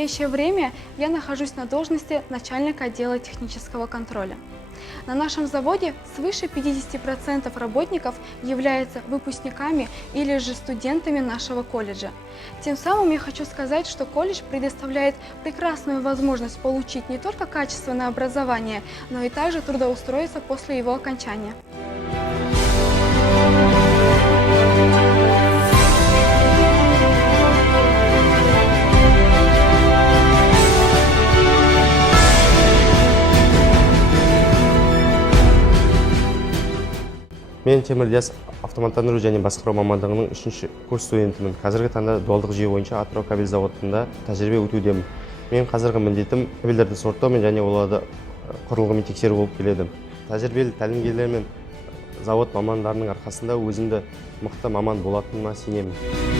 настоящее время я нахожусь на должности начальника отдела технического контроля. На нашем заводе свыше 50% работников являются выпускниками или же студентами нашего колледжа. Тем самым я хочу сказать, что колледж предоставляет прекрасную возможность получить не только качественное образование, но и также трудоустроиться после его окончания. Мен Темір Ильяс автоматтандыру және басқару мамандығының 3-ші курс студентімін. Қазіргі таңда дуалдық жүйе бойынша Атырау кабель зауытында тәжірибе өтудемін. Мен қазіргі міндетім кабельдерді сорттаумен және оларды құрылғымен тексеру болып келеді. Тәжірибелі тәлімгерлер мен завод мамандарының арқасында өзімді мықты маман болатыныма сенемін.